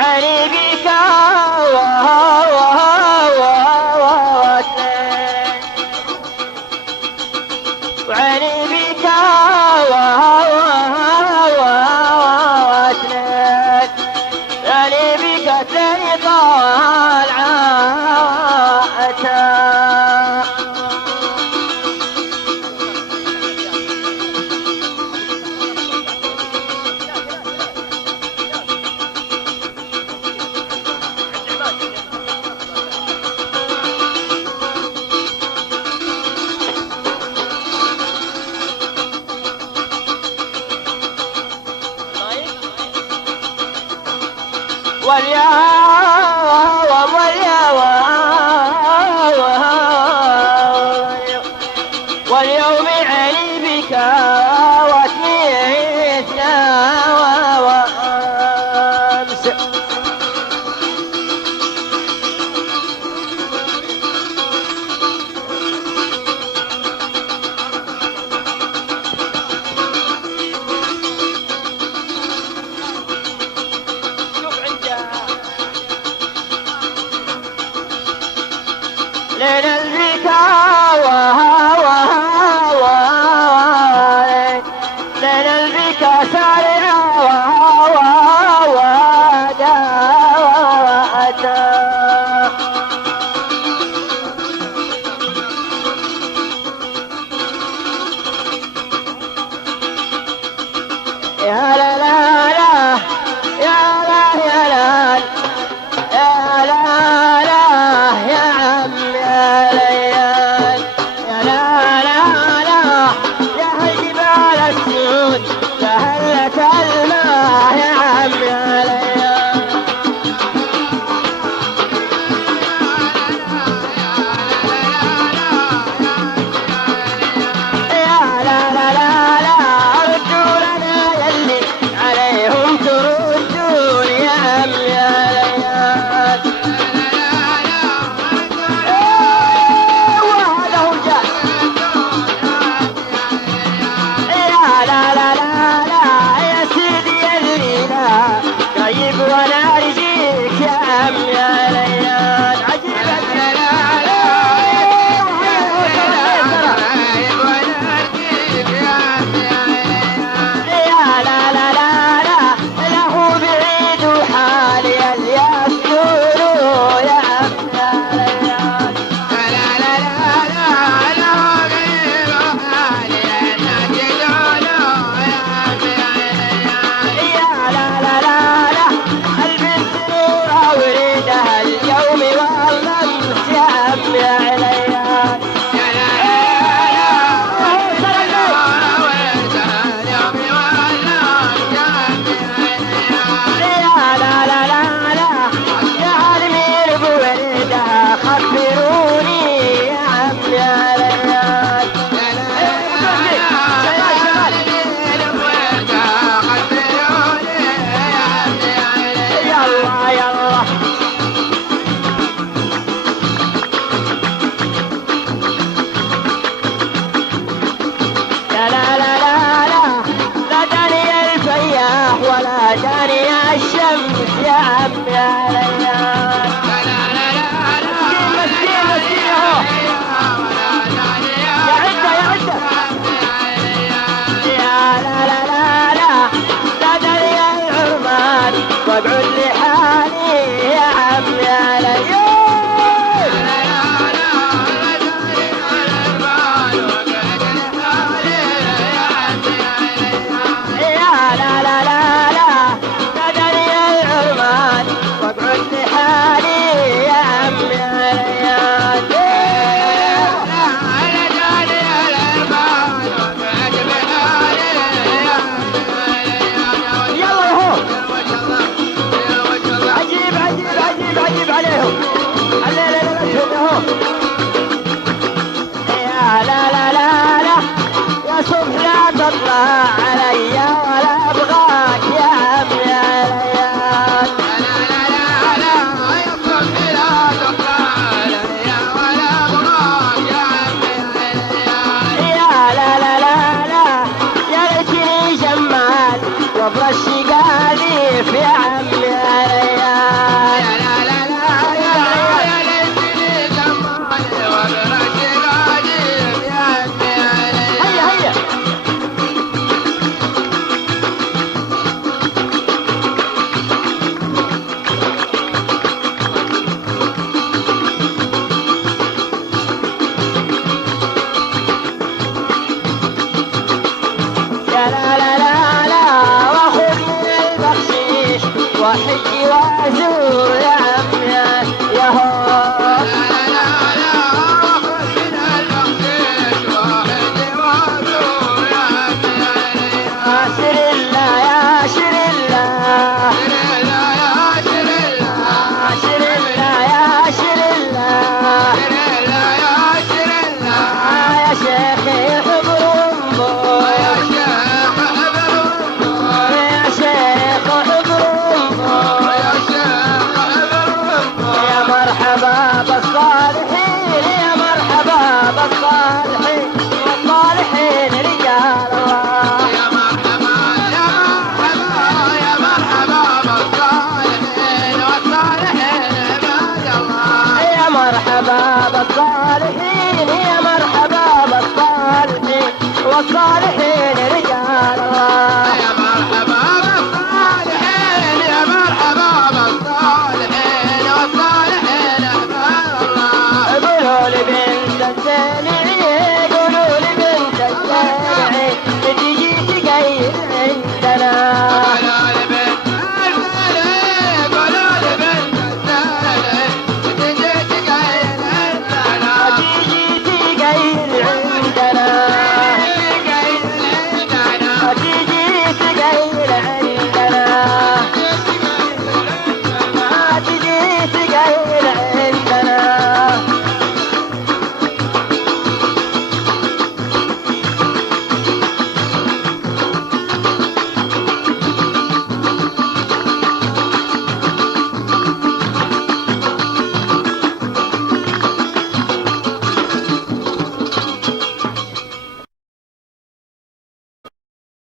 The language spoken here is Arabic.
وعلي بك وعلي بك علي بك ثاني طال عاءتا واليوم علي بك واتنيتنا وامس ليل البكاء ليل البكاء سارع وداوأتا يا لا لا لا يا لا يا لا يا لا لا يا عم يا ليال يا لا لا لا يا هالجبال السود سهلت الماء يا عم يا ليال يا لا لا لا لا ردوا لنا يلي عليهم تردون يا عم يا ليال وانا ارجيك يا عم يا ليال عجيب يا لا لا لا لا له بعيد وحالي الياسر يا عم يا ليال لا لا لا لا له بعيد وحالي الياسر يا لا لا لا وريدها اليوم والامس يا عم يا ليال يا لا لا لا يا عالمين بوردها خبروني يا عم يا ليال يلا يلا لا لا لا لا لا داني الفياح ولا داني الشمس يا عم يا ليال مسكين مسكين اهو يا عدة يا عدة يا لا لا لا لا لا داني العرمان واقعد لحالي يا عم يا ليال تطلع علي ولا ابغاك يا عم يا ليال لا لا لا لا يا صبحي لا تطلع علي ولا ابغاك يا عم يا لا لا لا لا يا ليتني جمال وافرش قاليف يا عم يا ليال عندنا